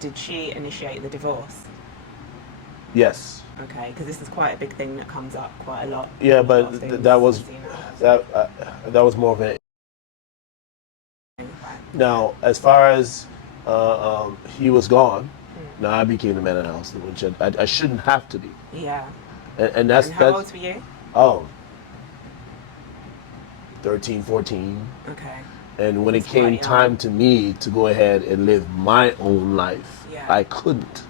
Did she initiate the divorce? Yes. Okay, because this is quite a big thing that comes up quite a lot. Yeah, A lot but of things that we was see now. that was more of an. Right. Now, as far as he was gone, Mm. now I became the man of the house, which I shouldn't have to be, Yeah. and And how old were you? oh 13, 14. Okay. And when it It's quite came young. time to me to go ahead and live my own life, Yeah. I couldn't.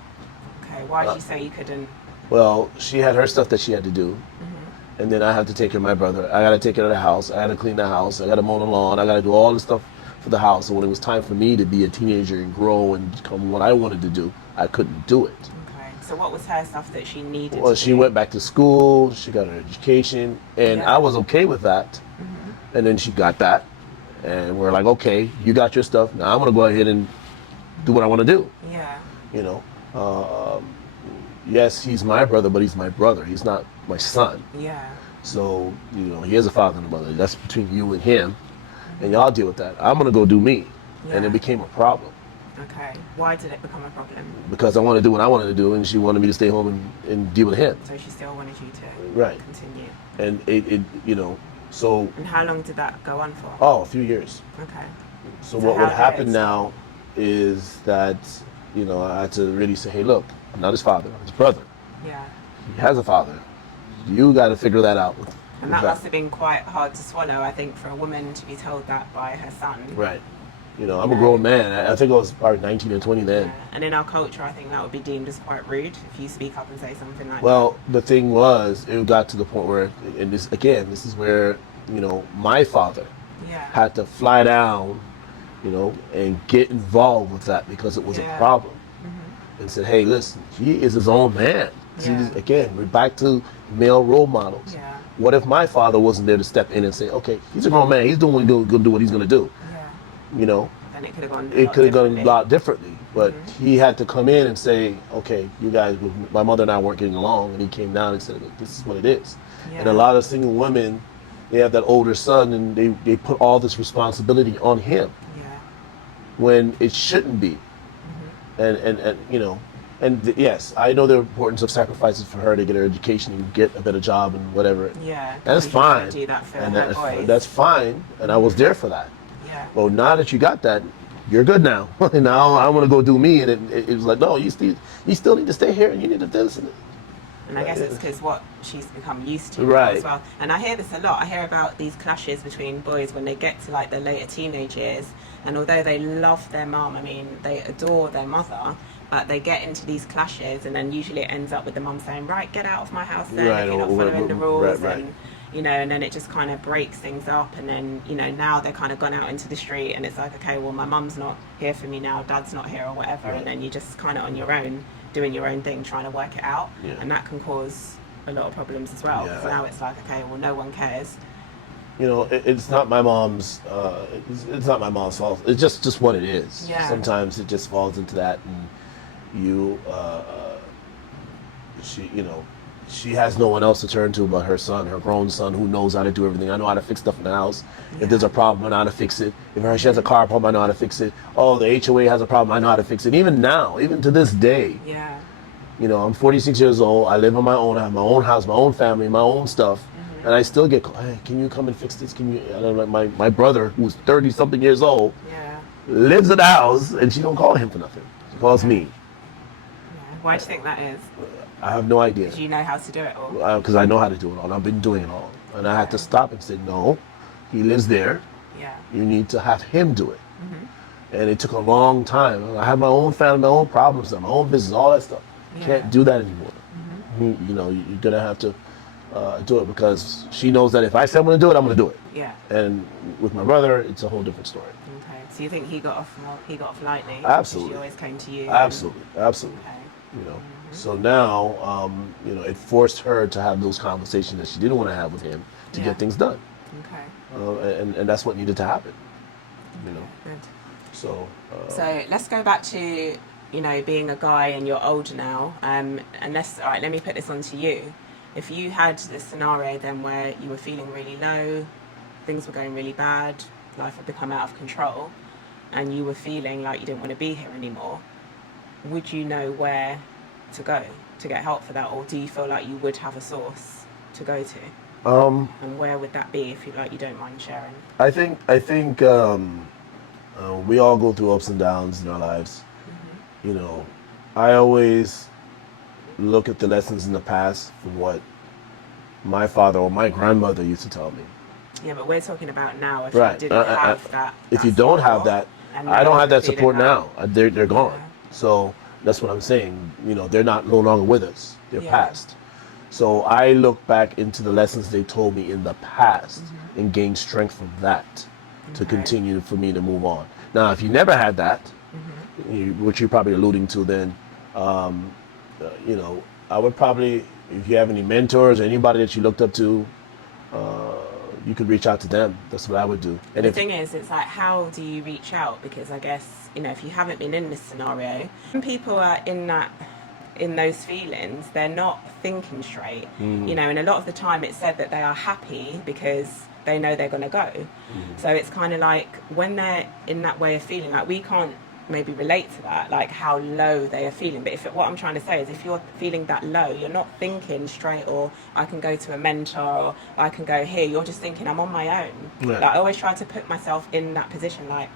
Okay. Why did you say you couldn't? Well, she had her stuff that she had to do, Mm-hmm. and then I had to take care of my brother. I got to take care of the house. I got to clean the house. I got to mow the lawn. I got to do all the stuff for the house. And when it was time for me to be a teenager and grow and become what I wanted to do, I couldn't do it. Okay. So what was her stuff that she needed Well, to she do? went back to school. She got her education, and I Yeah. was okay with that. Mm-hmm. And then she got that, and we're like, okay, you got your stuff. Now I'm gonna go ahead and do what I want to do. Yeah. You know, yes, he's my brother, but he's my brother. He's not my son. Yeah. So he has a father and a mother. That's between you and him, and Mm-hmm. y'all deal with that. I'm gonna go do me, and it Yeah. became a problem Okay. Why did it become a problem? because I wanted to do what I wanted to do, and she wanted me to stay home and deal with him. So she still wanted you to Right. continue. And it so And how long did that go on for? a few years. Okay. So So what would how did it happen start? now is that I had to really say, hey, look, I'm not his father, I'm his brother. Yeah. He has a father. You got to figure that out And with that that. must have been quite hard to swallow, I think, for a woman to be told that by her son. Right. You I'm a know, grown man. I think I was probably 19 or 20 then. yeah. And in our culture, I think that would be deemed as quite rude if you speak up and say something like that. Well, the thing was, it got to the point where, and this is where, my father Yeah. had to fly down, and get involved with that because it was a Yeah. problem. Hmm. And said, hey, listen, he is his own man. See, Yeah. again, we're back to male role models. Yeah. What if my father wasn't there to step in and say, okay, he's a grown man. He's doing what he's going to do what he's going to do. Yeah. You know, Then it could have gone a it lot could have gone a differently. lot differently. But he had to come in and say, okay, you guys, my mother and I weren't getting along. And he came down and said, look, this is what it is. And a Yeah. lot of single women, they have that older son and they put all this responsibility on him Yeah. when it shouldn't be. Hmm. And yes, I know the importance of sacrifices for her to get her education and get a better job and whatever. Yeah. That's Because you want fine. to do that for And her boys. that's fine. And I was there for that. Yeah. Well, now that you got that, you're good now. Now I want to go do me. And it was like, no, you still need to stay here and you need to do this. And I guess it's because what she's become used to now Right. as well. And I hear this a lot. I hear about these clashes between boys when they get to like the later teenage years. And although they love their mum, I mean, they adore their mother, but they get into these clashes and then usually it ends up with the mum saying, right, get out of my house then Right, if you're not or- following the rules. right. And then it just kind of breaks things up. And then, now they're kind of gone out into the street and it's like, okay, well, my mum's not here for me now, dad's not here or whatever. Right. And then you're just kind of on your own, doing your own thing, trying to work it out. Yeah. And that can cause a lot of problems as well. Because Yeah. now it's like, okay, well, no one cares. It's not my mom's. It's not my mom's fault. It's just what it is. Yeah. Sometimes it just falls into that, and she has no one else to turn to but her son, her grown son, who knows how to do everything. I know how to fix stuff in the house. Yeah. If there's a problem, I know how to fix it. If she has a car problem, I know how to fix it. Oh, the HOA has a problem, I know how to fix it. Even now, even to this day, Yeah. I'm 46 years old. I live on my own. I have my own house, my own family, my own stuff. And I still get, hey, can you come and fix this? Can you? And I'm like, my brother, who's 30 something years old, Yeah. lives in the house, and she don't call him for nothing. She calls me. Yeah. Why do you think that is? I have no idea. Because you know how to do it all. Because I know how to do it all. I've been doing it all. And I had to stop and say, no, he lives there. Yeah. You need to have him do it. Mm-hmm. And it took a long time. I have my own family, my own problems, my own business, all that stuff. Yeah. Can't do that anymore. Mm-hmm. You're going to have to do it because she knows that if I say I'm going to do it, I'm going to do it. Yeah. And with my brother, it's a whole different story. Okay. So you think he got off lightly? Absolutely. She always came to you. Absolutely. Okay. So now, it forced her to have those conversations that she didn't want to have with him to Yeah. get things done. Okay. And that's what needed to happen. Good. So. So let's go back to being a guy and you're older now. And let me put this on to you. If you had this scenario then where you were feeling really low, things were going really bad, life had become out of control, and you were feeling like you didn't want to be here anymore, would you know where to go to get help for that, or do you feel like you would have a source to go to? And where would that be if you don't mind sharing? I think we all go through ups and downs in our lives. You know, I always look at the lessons in the past from what my father or my grandmother used to tell me. Yeah, but we're talking about now. If Right. you didn't have that, If you don't have support, that, and I now don't have you're that feeling support like- now. They're gone. Yeah. So that's what I'm saying. You know, they're no longer with us. They're Yeah. past. So I look back into the lessons they told me in the past and gain strength from that to Okay. continue for me to move on. Now, if you never had that, which you're probably alluding to, then you know, I would probably, if you have any mentors or anybody that you looked up to, you could reach out to them. That's what I would do. And The thing is, it's like, how do you reach out? Because I guess, if you haven't been in this scenario, when people are in those feelings, they're not thinking straight, and a lot of the time it's said that they are happy because they know they're going to go. So it's kind of like when they're in that way of feeling, like we can't maybe relate to that, like how low they are feeling. But what I'm trying to say is, if you're feeling that low, you're not thinking straight, or I can go to a mentor, or I can go here. You're just thinking, I'm on my own. Right. Like I always try to put myself in that position, like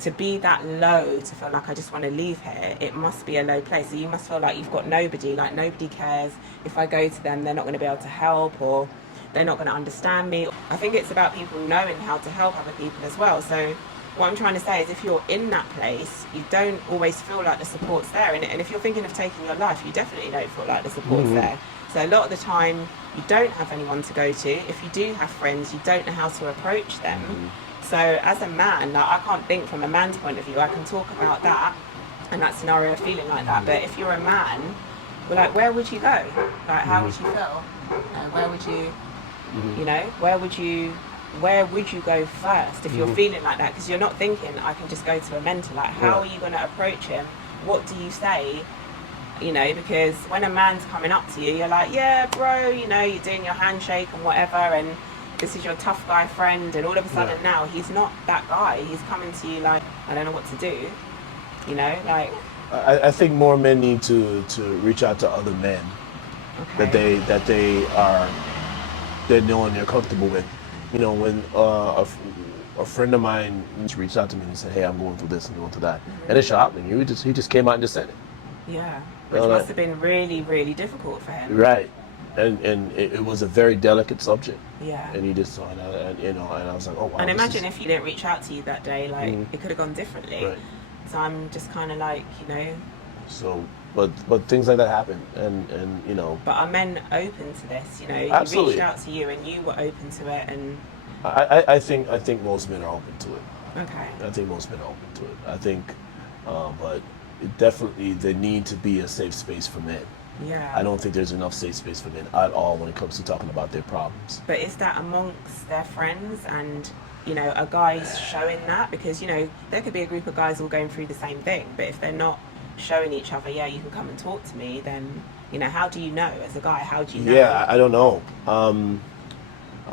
to be that low, to feel like I just want to leave here, it must be a low place. So you must feel like you've got nobody, like nobody cares. If I go to them, they're not going to be able to help, or they're not going to understand me. I think it's about people knowing how to help other people as well. So what I'm trying to say is, if you're in that place, you don't always feel like the support's there. And if you're thinking of taking your life, you definitely don't feel like the support's there. So a lot of the time, you don't have anyone to go to. If you do have friends, you don't know how to approach them. So as a man, like, I can't think from a man's point of view. I can talk about that and that scenario of feeling like that. But if you're a man, we're like, where would you go? Like, how would you feel? Where would you, where would you go first if you're feeling like that? Because you're not thinking, I can just go to a mentor. Like, how are you going to approach him? What do you say? Because when a man's coming up to you, you're like, yeah, bro, you're doing your handshake and whatever, and this is your tough guy friend, and all of a sudden now he's not that guy. He's coming to you like, I don't know what to do. Like. I think more men need to reach out to other men that they know and they're comfortable with. When a friend of mine reached out to me and said, hey, I'm going through this and going through that, and it shocked me. He just came out and just said it. Yeah, which must have been really, really difficult for him. Right, and it was a very delicate subject. Yeah. And he just saw it, and I was like, oh wow. And imagine if he didn't reach out to you that day, like it could have gone differently. Right. So I'm just kind of like, So, but things like that happen, and But are men open to this? Absolutely. He reached out to you, and you were open to it, and. I think most men are open to it. Okay. I think most men are open to it. I think, but definitely there need to be a safe space for men. Yeah. I don't think there's enough safe space for men at all when it comes to talking about their problems. But is that amongst their friends, and are guys showing that? Because there could be a group of guys all going through the same thing, but if they're not showing each other, yeah, you can come and talk to me, then how do you know as a guy? How do you know? Yeah, I don't know.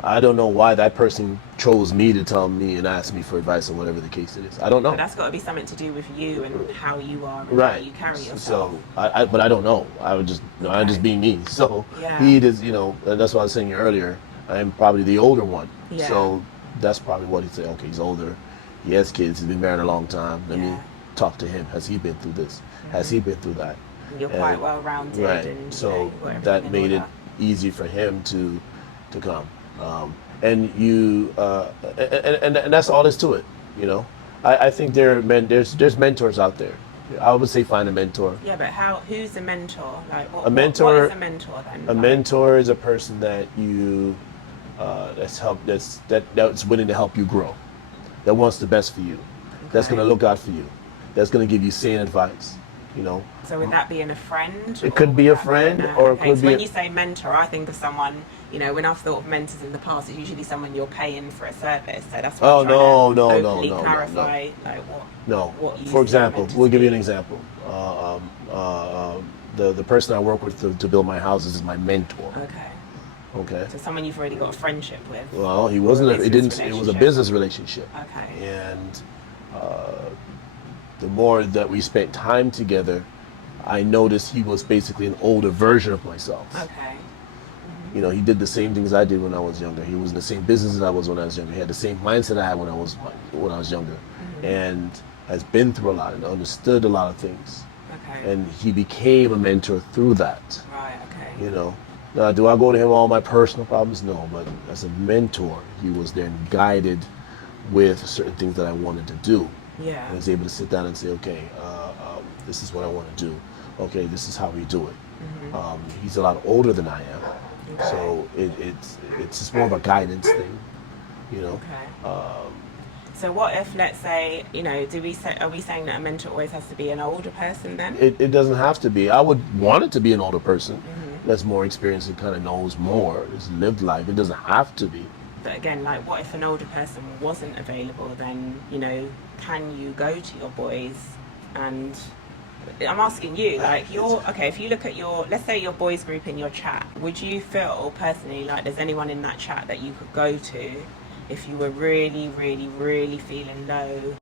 I don't know why that person chose me to tell me and ask me for advice or whatever the case it is. I don't know. But that's got to be something to do with you and how you are and right. how you carry yourself. So, but I don't know. I would just, I'm just being me. So yeah. He is, and that's what I was saying earlier. I am probably the older one. Yeah. So that's probably what he'd say. Okay, he's older. He has kids. He's been married a long time. Let me talk to him. Has he been through this? Has he been through that? And you're quite well rounded. Right. And, so that made it easy for him to come. And that's all there's to it. I think there's mentors out there. I would say find a mentor. Yeah, but who's a mentor? Like what is a mentor then? A mentor is a person that you that's willing to help you grow, that wants the best for you, that's going to look out for you, that's going to give you sane advice. So would that be in a friend? It could be a friend, or it could be. When you say mentor, I think of someone. When I've thought of mentors in the past, it's usually someone you're paying for a service. So that's what I'm trying to clarify. Like what? No. What you for example, we'll give you an example. The person I work with to build my houses is my mentor. Okay. So someone you've already got a friendship with. Well, he wasn't. It was a business relationship. Okay. And the more that we spent time together, I noticed he was basically an older version of myself. Okay. You know, he did the same things I did when I was younger. He was in the same business as I was when I was younger. He had the same mindset I had when I was younger, and has been through a lot and understood a lot of things. Okay. And he became a mentor through that. Right. Okay. You know, now do I go to him all my personal problems? No, but as a mentor, he was there and guided with certain things that I wanted to do. Yeah. I was able to sit down and say, okay, this is what I want to do. Okay, this is how we do it. He's a lot older than I am, so it's just more of a guidance thing, you know. Okay. So what if, let's say, you know, are we saying that a mentor always has to be an older person then? It doesn't have to be. I would want it to be an older person that's more experienced and kind of knows more, has lived life. It doesn't have to be. But again, like, what if an older person wasn't available? Then, you know, can you go to your boys? And I'm asking you, like, if you look at let's say your boys group in your chat, would you feel personally like there's anyone in that chat that you could go to if you were really, really, really feeling low